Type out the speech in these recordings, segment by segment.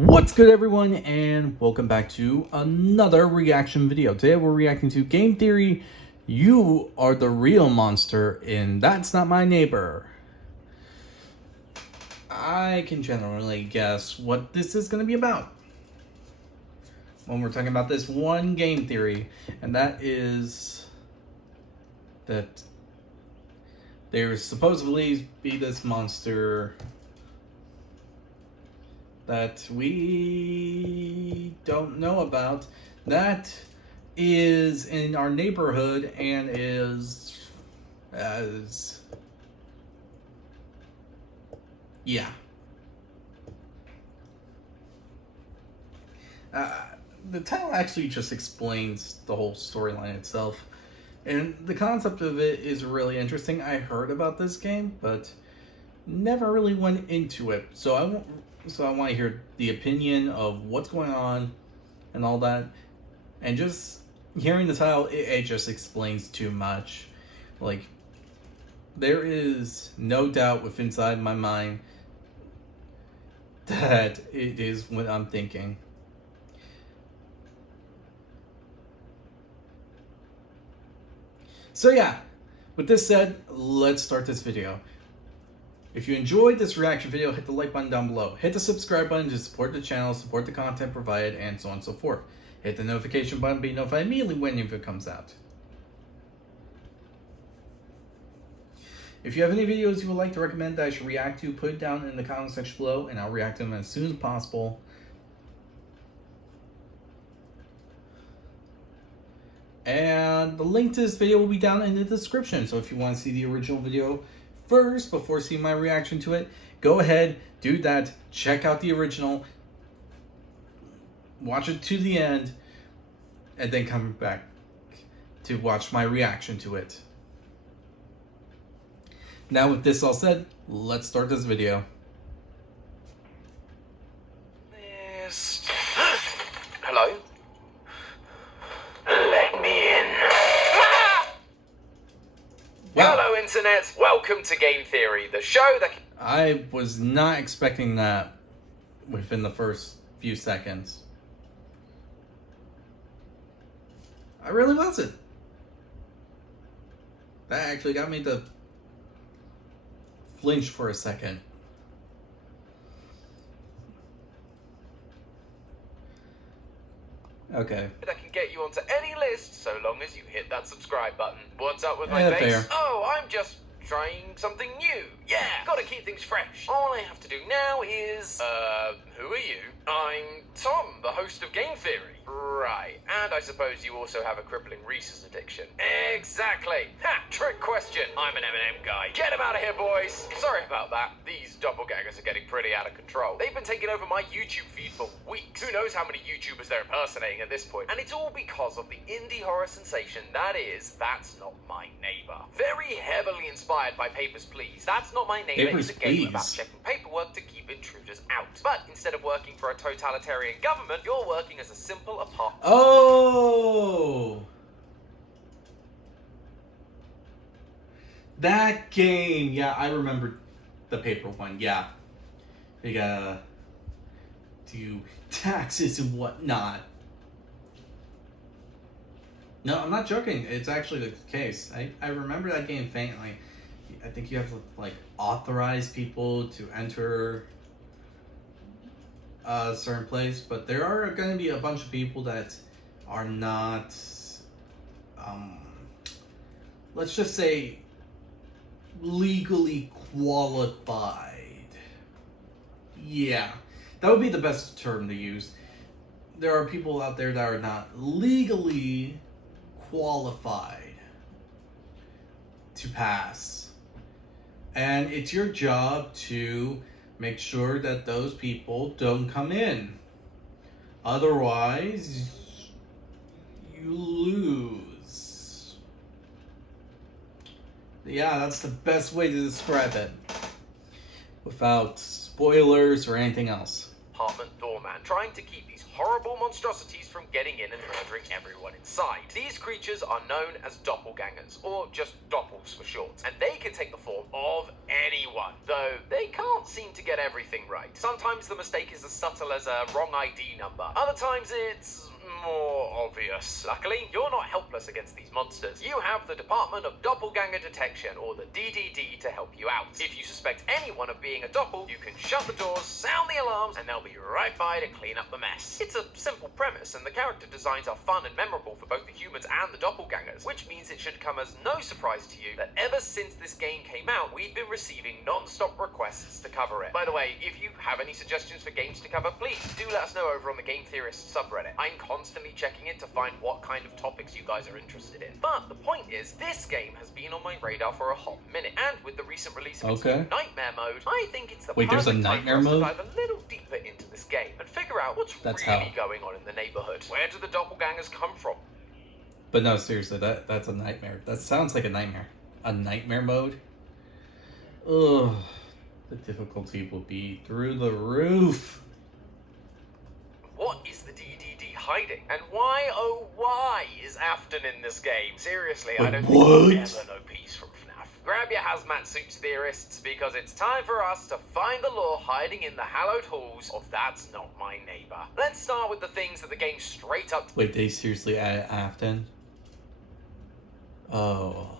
What's good, everyone, and welcome back to another reaction video. Today we're reacting to Game Theory, You Are the Real Monster in That's Not My Neighbor. I can generally guess what this is going to be about when we're talking about this one game theory, and that is that there's supposedly be this monster that we don't know about that is in our neighborhood and is as the title actually just explains the whole storyline itself, and the concept of it is really interesting. I heard about this game but never really went into it, so I want to hear the opinion of what's going on and all that. And just hearing the title, it just explains too much. Like, there is no doubt within inside my mind that it is what I'm thinking. So yeah, with this said, let's start this video. If you enjoyed this reaction video, hit the like button down below. Hit the subscribe button to support the channel, support the content provided, and so on and so forth. Hit the notification button to be notified immediately when new video comes out. If you have any videos you would like to recommend that I should react to, put it down in the comment section below and I'll react to them as soon as possible. And the link to this video will be down in the description, so if you want to see the original video first before seeing my reaction to it, go ahead, do that, check out the original, watch it to the end, and then come back to watch my reaction to it. Now with this all said, let's start this video. Hello? Let me in. Wow. Hello, Internet. Welcome to Game Theory, the show that... I was not expecting that within the first few seconds. I really wasn't. That actually got me to flinch for a second. Okay. that can get you onto any list so long as you hit that subscribe button. What's up with my Yeah, face? fair. Oh, I'm just trying something new. Yeah, gotta keep things fresh. All I have to do now is, who are you? I'm Tom, the host of Game Theory. Right, and I suppose you also have a crippling Reese's addiction. Exactly. Ha, trick question. I'm an M&M guy. Get him out of here, boys. Sorry about that. These doppelgangers are getting pretty out of control. They've been taking over my YouTube feed for weeks. Who knows how many YouTubers they're impersonating at this point. And it's all because of the indie horror sensation that is That's Not My Neighbor. Very heavily inspired by Papers, Please. That's Not My Neighbor Papers, is a game Please. about checking paperwork to keep intruders out. But instead of working for a totalitarian government, you're working as a simple apartment. Oh! That game! Yeah, I remember the paper one, yeah. They gotta do taxes and whatnot. No, I'm not joking. It's actually the case. I remember that game faintly. I think you have to, like, authorize people to enter a certain place, but there are going to be a bunch of people that are not, let's just say, legally qualified. Yeah, that would be the best term to use. There are people out there that are not legally qualified to pass, and it's your job to make sure that those people don't come in. Otherwise, you lose. Yeah, that's the best way to describe it without spoilers or anything else. Apartment dorm doorman, trying to keep these horrible monstrosities from getting in and murdering everyone inside. These creatures are known as doppelgangers, or just doppels for short, and they can take the form of anyone, though they can't seem to get everything right. Sometimes the mistake is as subtle as a wrong ID number. Other times it's more obvious. Luckily, you're not helpless against these monsters. You have the Department of Doppelganger Detection, or the DDD, to help you out. If you suspect anyone of being a doppel, you can shut the doors, sound the alarms, and they'll be right by to clean up the mess. It's a simple premise, and the character designs are fun and memorable for both the humans and the doppelgangers, which means it should come as no surprise to you that ever since this game came out, we've been receiving non-stop requests to cover it. By the way, if you have any suggestions for games to cover, please do let us know over on the Game Theorist subreddit. I'm constantly checking it to find what kind of topics you guys are interested in. But the point is, this game has been on my radar for a hot minute, and with the recent release of its new Nightmare mode, I think it's the there's a perfect time Nightmare for us mode? to dive a little deeper into this game and figure out what's really going on in the neighborhood. Where do the doppelgangers come from? But no, seriously, that's a nightmare. That sounds like a nightmare. A nightmare mode? Ugh. The difficulty will be through the roof. What is the DDD hiding? And why, oh why, is Afton in this game? Seriously, I don't think we'll ever know peace from FNAF. Grab your hazmat suits, theorists, because it's time for us to find the lore hiding in the hallowed halls of That's Not My Neighbor. Let's start with the things that the game straight up... Wait, they seriously added Afton? Oh.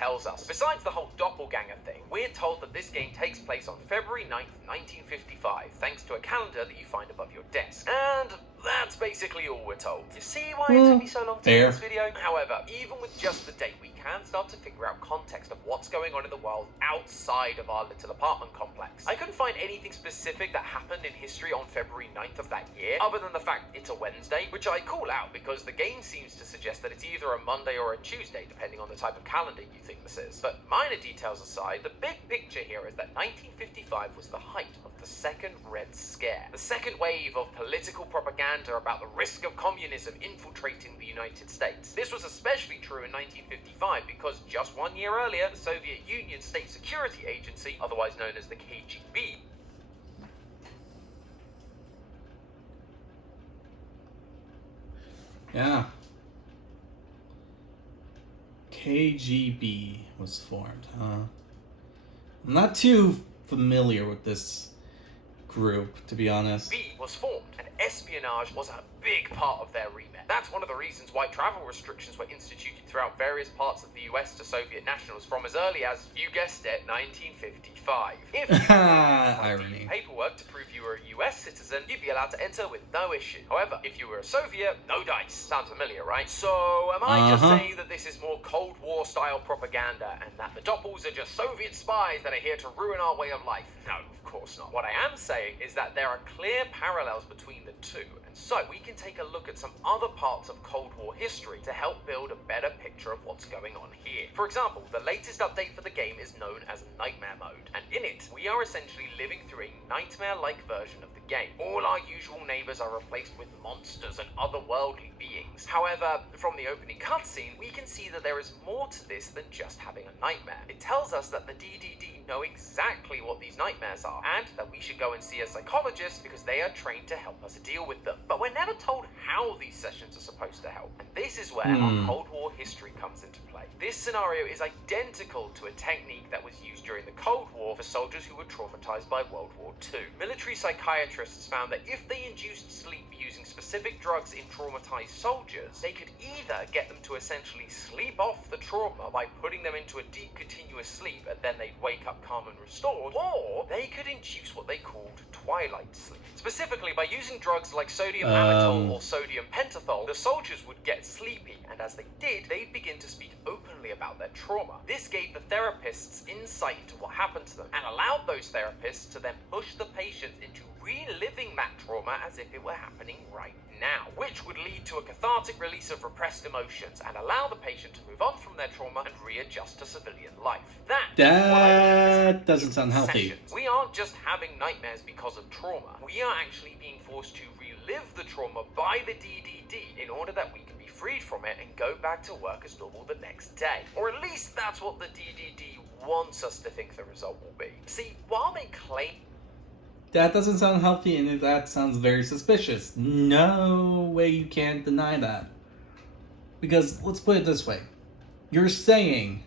tells us. Besides the whole doppelganger thing, we're told that this game takes place on February 9th, 1955, thanks to a calendar that you find above your desk. And that's basically all we're told. You see why it took me so long to make this video? However, even with just the date, we can start to figure out context of what's going on in the world outside of our little apartment complex. I couldn't find anything specific that happened in history on February 9th of that year, other than the fact it's a Wednesday, which I call out because the game seems to suggest that it's either a Monday or a Tuesday, depending on the type of calendar you think this is. But minor details aside, the big picture here is that 1955 was the height of the Second Red Scare, the second wave of political propaganda about the risk of communism infiltrating the United States. This was especially true in 1955 because just 1 year earlier, the Soviet Union State Security Agency, otherwise known as the KGB, KGB was formed, huh? I'm not too familiar with this group, to be honest. was formed, and espionage was a big part of their remit. That's one of the reasons why travel restrictions were instituted throughout various parts of the US to Soviet nationals from as early as, you guessed it, 1955. If you Irony. paperwork to prove you were a US citizen, you'd be allowed to enter with no issue. However, if you were a Soviet, no dice. Sounds familiar, right? So, am I just saying that this is more Cold War style propaganda, and that the Doppels are just Soviet spies that are here to ruin our way of life? No, of course not. What I am saying is that there are clear parallels between the two, and so we can take a look at some other parts of Cold War history to help build a better picture of what's going on here. For example, the latest update for the game is known as Nightmare Mode, and in it, we are essentially living through a nightmare-like version of the game. All our usual neighbors are replaced with monsters and otherworldly beings. However, from the opening cutscene, we can see that there is more to this than just having a nightmare. It tells us that the DDD know exactly what these nightmares are, and that we should go and see a psychologist because they are trained to help us deal with them. But we're never told how these sessions are supposed to help, and this is where our Cold War history comes into play. This scenario is identical to a technique that was used during the Cold War for soldiers who were traumatized by World War II. Military psychiatrists found that if they induced sleep using specific drugs in traumatized soldiers, they could either get them to essentially sleep off the trauma by putting them into a deep continuous sleep and then they'd wake up calm and restored, or they could induce what they called twilight sleep. Specifically, by using drugs like sodium amytal or sodium pentothal, the soldiers would get sleepy, and as they did, they'd begin to speak openly about their trauma. This gave the therapists insight into what happened to them, and allowed those therapists to then push the patients into reliving that trauma as if it were happening right now, which would lead to a cathartic release of repressed emotions and allow the patient to move on from their trauma and readjust to civilian life. That doesn't sound healthy. Sessions. We aren't just having nightmares because of trauma. We are actually being forced to relive the trauma by the DDD in order that we can be freed from it and go back to work as normal the next day. Or at least that's what the DDD wants us to think the result will be. See, while they claim That doesn't sound healthy, and that sounds very suspicious. No way you can't deny that. Because let's put it this way. You're saying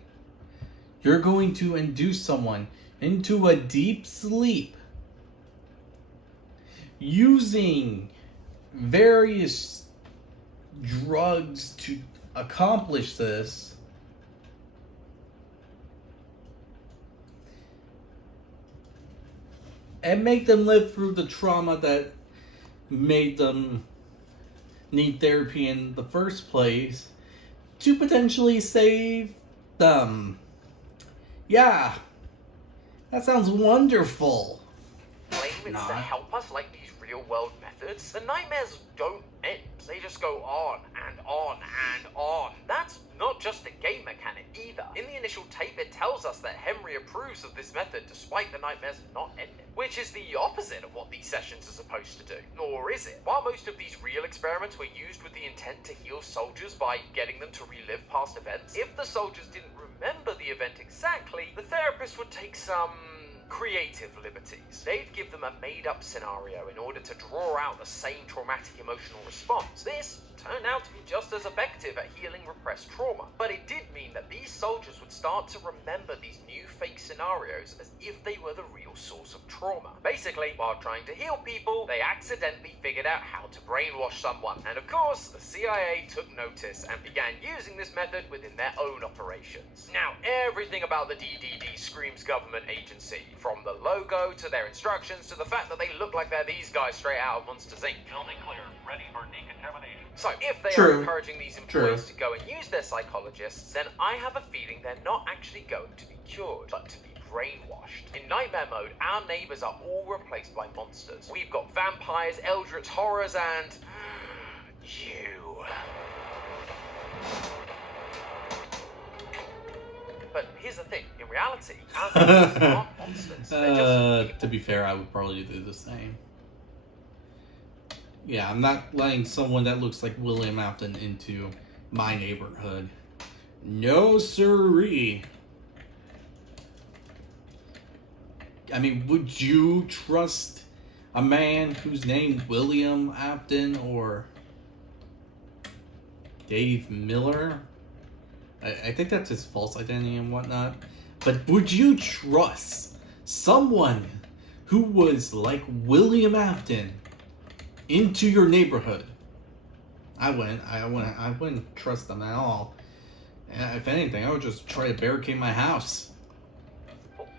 you're going to induce someone into a deep sleep using various drugs to accomplish this. And make them live through the trauma that made them need therapy in the first place to potentially save them. Yeah, that sounds wonderful. Claim it's to help us like these real-world methods. The nightmares don't end. They just go on and on and on. That's not just a game mechanic either. In the initial tape, it tells us that Henry approves of this method despite the nightmares not ending, which is the opposite of what these sessions are supposed to do. Or is it? While most of these real experiments were used with the intent to heal soldiers by getting them to relive past events, if the soldiers didn't remember the event exactly, the therapist would take some creative liberties. They'd give them a made-up scenario in order to draw out the same traumatic emotional response. This turned out to be just as effective at healing repressed trauma, but it did mean that these soldiers would start to remember these new fake scenarios as if they were the real source of trauma. Basically, while trying to heal people, they accidentally figured out how to brainwash someone. And of course, the CIA took notice and began using this method within their own operations. Now, everything about the DDD screams government agency, from the logo to their instructions to the fact that they look like they're these guys straight out of Monsters Inc. Building clear, ready for decontamination. So, if they True. are encouraging these employees to go and use their psychologists, then I have a feeling they're not actually going to be cured, but to be brainwashed. In Nightmare Mode, our neighbors are all replaced by monsters. We've got vampires, eldritch horrors, and you. But here's the thing, in reality, our neighbors aren't monsters. They're just people. To be fair, I would probably do the same. Yeah, I'm not letting someone that looks like William Afton into my neighborhood. No siree. I mean, would you trust a man who's named William Afton or Dave Miller? I think that's his false identity and whatnot. But would you trust someone who was like William Afton into your neighborhood? I wouldn't trust them at all. If anything, I would just try to barricade my house.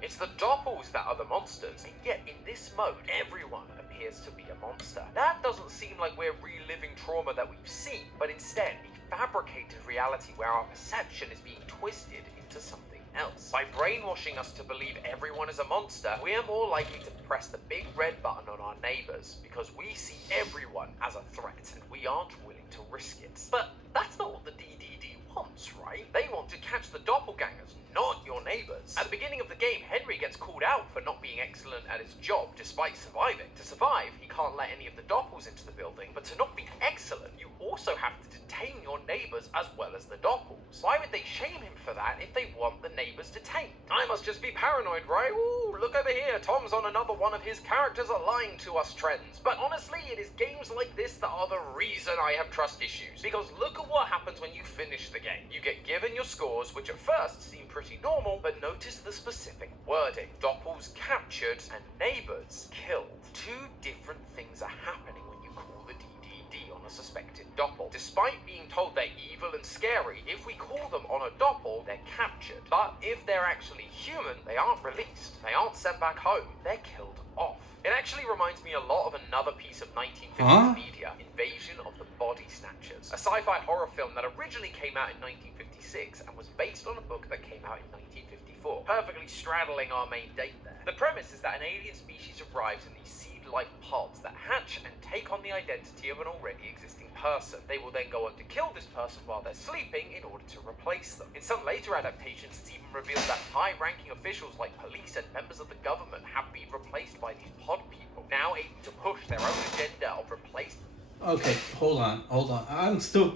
It's the doppels that are the monsters, and yet in this mode, everyone appears to be a monster. That doesn't seem like we're reliving trauma that we've seen, but instead a fabricated reality where our perception is being twisted into something else. By brainwashing us to believe everyone is a monster, we are more likely to press the big red button on our neighbors because we see everyone as a threat and we aren't willing to risk it. But that's not what the DDD wants, right? They want to catch the doppelgangers, not your neighbors. At the beginning of the game, Henry gets called out for not being excellent at his job despite surviving. To survive, he can't let any of the doppels into the building, but to not be excellent, you also have to detain your neighbors as well as the doppels. Why would they shame him for that if they want the neighbors detained? I must just be paranoid, right? Ooh, look over here, Tom's on another one of his characters are lying to us trends. But honestly, it is games like this that are the reason I have trust issues. Because look at what happens when you finish the game. You get given your scores, which at first seem pretty normal, but notice the specific wording. Doppels captured and neighbors killed. Two different things are happening when you call the DDD on a suspected doppel. Despite being told they're evil and scary, if we call them on a doppel, they're captured. But if they're actually human, they aren't released. They aren't sent back home. They're killed off. It actually reminds me a lot of another piece of 1950s media, Invasion of the Body Snatchers, a sci-fi horror film that originally came out in 1956 and was based on a book that came out in 1954, perfectly straddling our main date there. The premise is that an alien species arrives in these seed-like pods that hatch and take on the identity of an already existing person. They will then go on to kill this person while they're sleeping in order to replace them. In some later adaptations, it's even revealed that high-ranking officials like police and members of the government have been replaced by these pod people, now able to push their own agenda of replacement. Okay, hold on. I'm still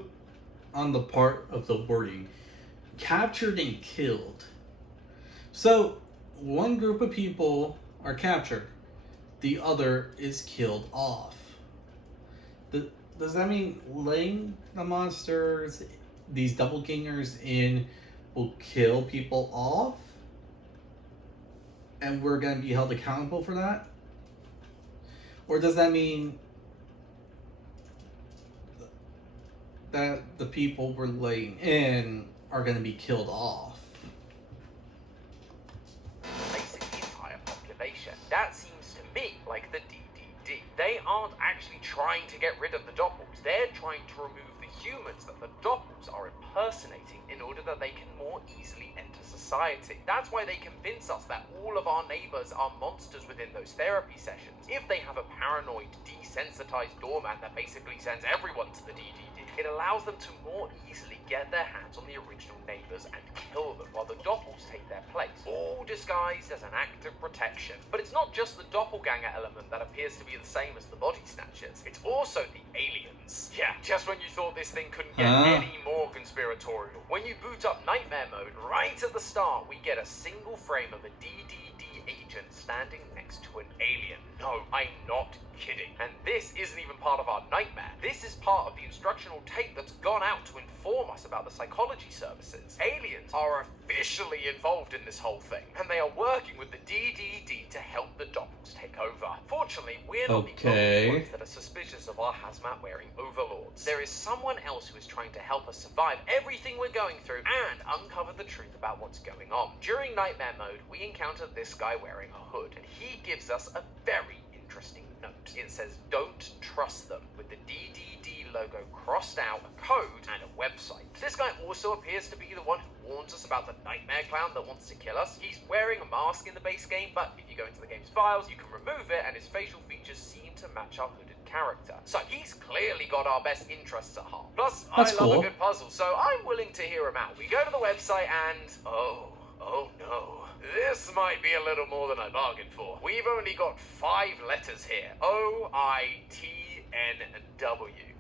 on the part of the wording. Captured and killed. So, one group of people are captured. the other is killed off. Does that mean laying the monsters, these doppelgangers in, will kill people off? And we're going to be held accountable for that? Or does that mean that the people we're laying in are going to be killed off? Basic the entire population. That seems to me like the DDD. They aren't actually trying to get rid of the doppels. They're trying to remove the humans that the doppels are impersonating in order that they can more easily enter society. That's why they convince us that all of our neighbors are monsters within those therapy sessions. If they have a paranoid, desensitized doorman that basically sends everyone to the DDD, it allows them to more easily get their hands on the original neighbors and kill them while the doppels take their place, all disguised as an act of protection. But it's not just the doppelganger element that appears to be the same as the body snatchers, it's also the aliens. Yeah, just when you thought this thing couldn't get any more conspiratorial. When you boot up Nightmare Mode, right at the start, we get a single frame of a DDD agent standing next to an alien. No, I'm not kidding. And this isn't even part of our nightmare. This is part of the instructional tape that's gone out to inform us about the psychology services. Aliens are officially involved in this whole thing, and they are working with the DDD to help the doppels take over. Fortunately, we're not the only ones that are suspicious of our hazmat-wearing overlords. There is someone else who is trying to help us survive everything we're going through and uncover the truth about what's going on. During Nightmare Mode, we encounter this guy wearing a hood, and he gives us a very interesting note. It says, "Don't trust them," with the DDD logo crossed out, a code, and a website. This guy also appears to be the one who warns us about the nightmare clown that wants to kill us. He's wearing a mask in the base game, but if you go into the game's files, you can remove it, and his facial features seem to match our hooded character. So he's clearly got our best interests at heart. Plus, That's I love cool. a good puzzle, so I'm willing to hear him out. We go to the website and, oh no. This might be a little more than I bargained for. We've only got 5 letters here. OITNW.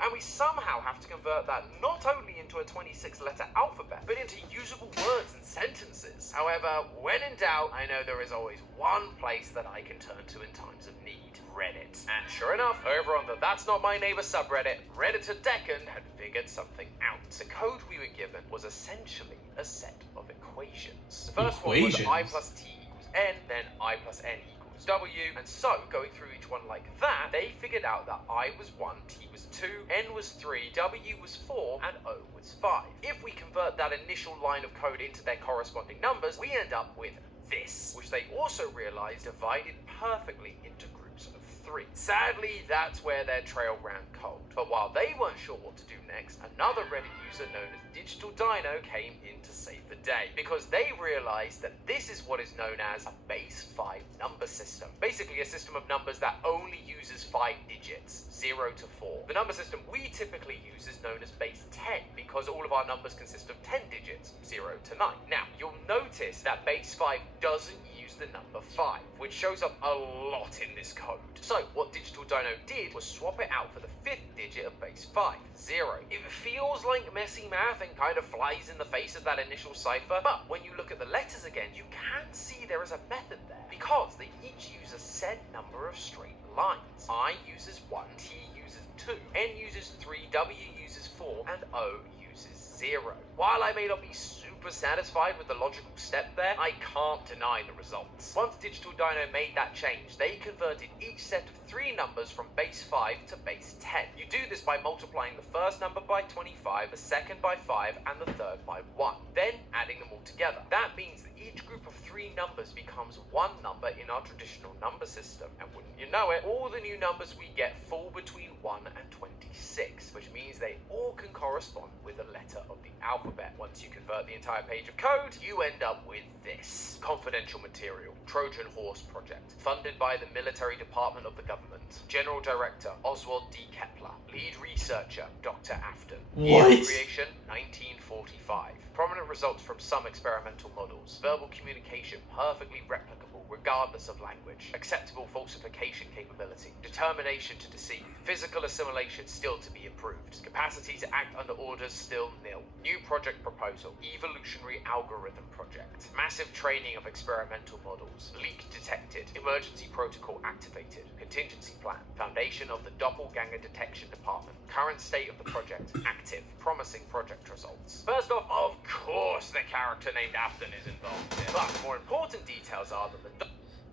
And we somehow have to convert that not only into a 26-letter alphabet, but into usable words and sentences. However, when in doubt, I know there is always one place that I can turn to in times of need. Reddit. And sure enough, over on the That's Not My Neighbor subreddit, Redditor Deccan had figured something out. The code we were given was essentially a set of equations. The first one was I plus T equals N, then I plus N equals W, and so, going through each one like that, they figured out that I was 1, T was 2, N was 3, W was 4, and O was 5. If we convert that initial line of code into their corresponding numbers, we end up with this, which they also realized divided perfectly into groups of 3. Sadly, that's where their trail ran cold. But while they weren't sure what to do next, another Reddit user known as Digital Dino came in to save the day, because they realized that this is what is known as a base 5 number system. Basically a system of numbers that only uses 5 digits, 0 to 4. The number system we typically use is known as base 10, because all of our numbers consist of 10 digits, 0 to 9. Now, you'll notice that base 5 doesn't use the number 5, which shows up a lot in this code. So what Digital Dino did was swap it out for the 5th digit of base 5, 0. It feels like messy math and kind of flies in the face of that initial cipher, but when you look at the letters again, you can see there is a method there, because they each use a set number of straight lines. I uses 1, T uses 2, N uses 3, W uses 4, and O uses 0. While I may not be super satisfied with the logical step there, I can't deny the results. Once Digital Dino made that change, they converted each set of 3 numbers from base 5 to base 10. You do this by multiplying the first number by 25, the second by 5, and the third by 1, then adding them all together. That means that each group of 3 numbers becomes one number in our traditional number system, and wouldn't you know it, all the new numbers we get fall between 1 and 26, which means they all can correspond with a letter of the alphabet. Once you convert the entire page of code, you end up with this. Confidential material, Trojan Horse Project, funded by the Military Department of the Government. General Director, Oswald D. Kepler. Lead researcher, Dr. Afton. Year What? of creation, 1945. Prominent results from some experimental models. Verbal communication perfectly replicable regardless of language, acceptable falsification capability, determination to deceive, physical assimilation still to be improved, capacity to act under orders still nil, new project proposal, evolutionary algorithm project, massive training of experimental models, leak detected, emergency protocol activated, contingency plan, foundation of the doppelganger detection department, current state of the project active, promising project results. First off, of course the character named Afton is involved here, but more important details are that the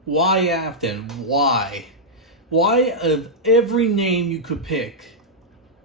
Why Afton? Why? Why of every name you could pick,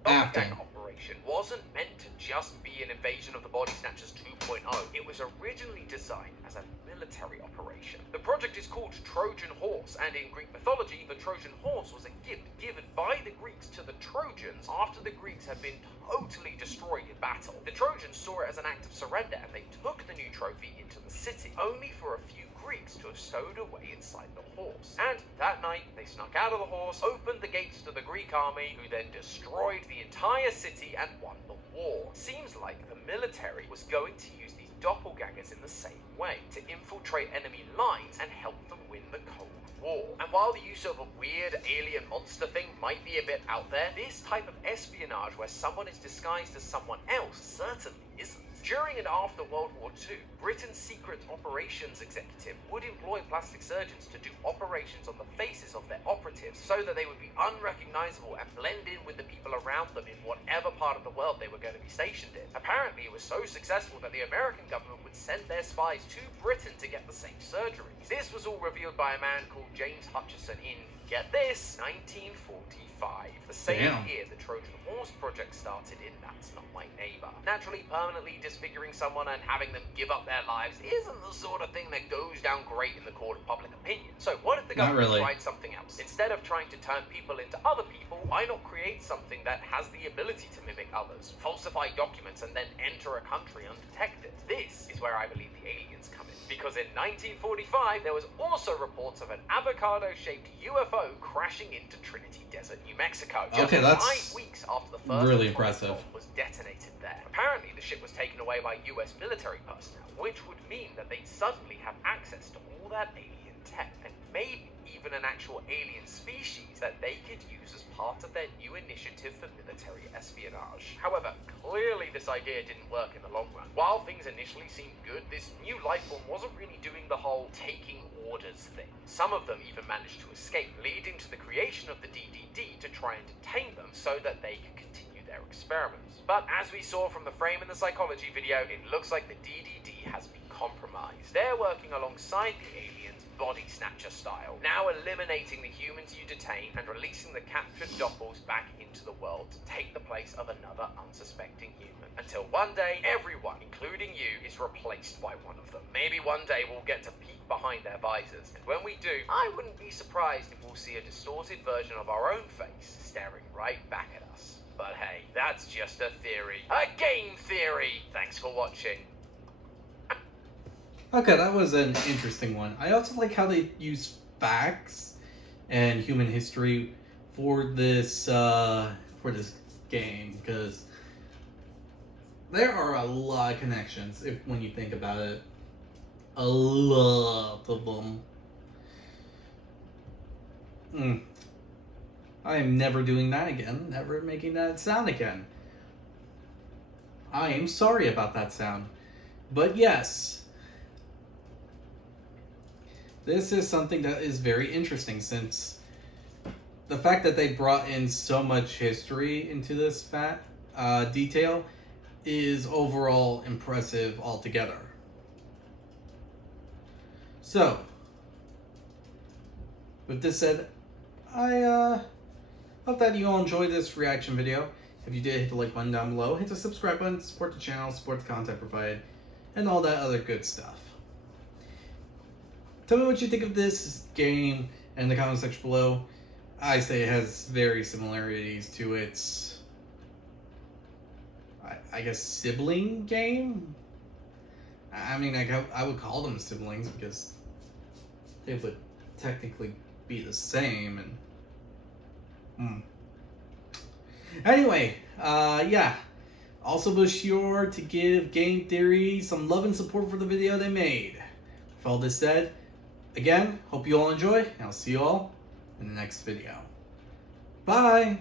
Afton? doppelganger operation wasn't meant to just be an invasion of the Body Snatchers 2.0. It was originally designed as a military operation. The project is called Trojan Horse, and in Greek mythology, the Trojan Horse was a gift given by the Greeks to the Trojans after the Greeks had been totally destroyed in battle. The Trojans saw it as an act of surrender, and they took the new trophy into the city, only for a few Greeks to have stowed away inside the horse. And that night, they snuck out of the horse, opened the gates to the Greek army, who then destroyed the entire city and won the war. Seems like the military was going to use these doppelgangers in the same way, to infiltrate enemy lines and help them win the Cold War. And while the use of a weird alien monster thing might be a bit out there, this type of espionage where someone is disguised as someone else certainly isn't. During and after World War II, Britain's secret operations executive would employ plastic surgeons to do operations on the faces of their operatives so that they would be unrecognizable and blend in with the people around them in whatever part of the world they were going to be stationed in. Apparently, it was so successful that the American government would send their spies to Britain to get the same surgeries. This was all revealed by a man called James Hutchison in, get this, 1945. The same year the Trojan Horse project started in That's Not My Neighbor. Naturally, permanently disfiguring someone and having them give up their lives isn't the sort of thing that goes down great in the court of public opinion. So what if the government tried something else? Instead of trying to turn people into other people, why not create something that has the ability to mimic others, falsify documents, and then enter a country undetected? This is where I believe the aliens come in. Because in 1945, there was also reports of an avocado-shaped UFO crashing into Trinity Desert, New Mexico. Just 5 weeks after the first really atomic impressive. bomb was detonated there. Apparently, the ship was taken away by US military personnel, which would mean that they'd suddenly have access to all that alien tech, and maybe even an actual alien species that they could use as part of their new initiative for military espionage. However, clearly this idea didn't work in the long run. While things initially seemed good, this new life form wasn't really doing the whole taking orders thing. Some of them even managed to escape, leading to the creation of the DDD to try and detain them so that they could continue their experiments. But as we saw from the frame in the psychology video, it looks like the DDD has been compromised. They're working alongside the aliens, body snatcher style, now eliminating the humans you detain and releasing the captured doppels back into the world to take the place of another unsuspecting human. Until one day, everyone, including you, is replaced by one of them. Maybe one day we'll get to peek behind their visors, and when we do, I wouldn't be surprised if we'll see a distorted version of our own face staring right back at us. But hey, that's just a theory. A game theory! Thanks for watching. Okay, that was an interesting one. I also like how they use facts and human history for this game, because there are a lot of connections when you think about it. A lot of them. I am never doing that again. Never making that sound again. I am sorry about that sound. But yes. This is something that is very interesting, since the fact that they brought in so much history into this detail is overall impressive altogether. So, with this said, I hope that you all enjoyed this reaction video. If you did, hit the like button down below, hit the subscribe button, support the channel, support the content provided, and all that other good stuff. Tell me what you think of this game in the comment section below. I say it has very similarities to its, I guess, sibling game? I mean, I would call them siblings because they would technically be the same. And Anyway, yeah. Also be sure to give Game Theory some love and support for the video they made. With all this said, Again, hope you all enjoy, and I'll see you all in the next video. Bye!